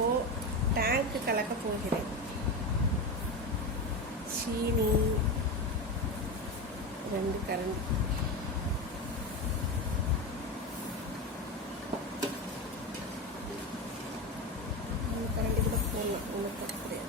இப்போது டேங்க்கு கலக்க போகிறேன். சீனி 2 கரண்டி, கரண்டி கூட போடலாம், ஒன்றும் தப்பு கிடையாது.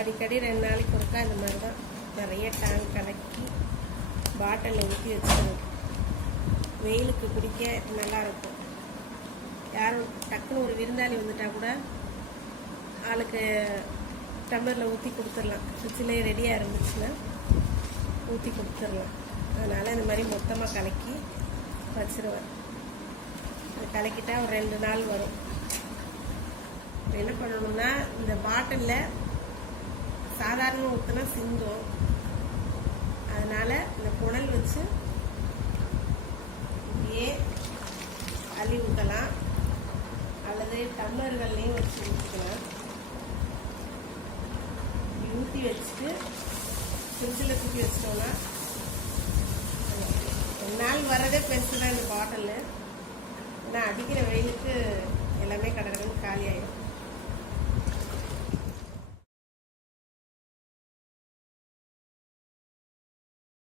அடிக்கடி 2 நாளைக்கு ஒருக்கா இந்த மாதிரி தான் நிறைய டேங்க் கலக்கி பாட்டிலில் ஊற்றி வச்சுக்கணும். வெயிலுக்கு குடிக்க நல்லாயிருக்கும். யாரும் டக்குன்னு ஒரு விருந்தாளி வந்துட்டா கூட ஆளுக்கு டம்ளரில் ஊற்றி கொடுத்துடலாம். ஃப்ரிட்ஜிலே ரெடியாக இருந்துச்சுன்னா ஊற்றி கொடுத்துடலாம். அதனால் இந்த மாதிரி மொத்தமாக கலக்கி வச்சுருவேன். அது கலக்கிட்டா ஒரு 2 நாள் வரும். என்ன பண்ணணும்னா, இந்த பாட்டிலில் சாதாரண ஊற்றினா சிந்தும். அதனால் இந்த புனல் வச்சு இப்படியே அள்ளி ஊற்றலாம், அல்லது டம்ளர்கள்லையும் வச்சு ஊற்றிக்கலாம். ஊற்றி வச்சுட்டு ஃப்ரிட்ஜில் தூக்கி வச்சிட்டோம்னா 2 நாள் வர்றதே பெருசு தான் இந்த பாட்டில். ஏன்னா அடிக்கிற வெயிலுக்கு எல்லாமே கடற்கரை காலி ஆகிடும்.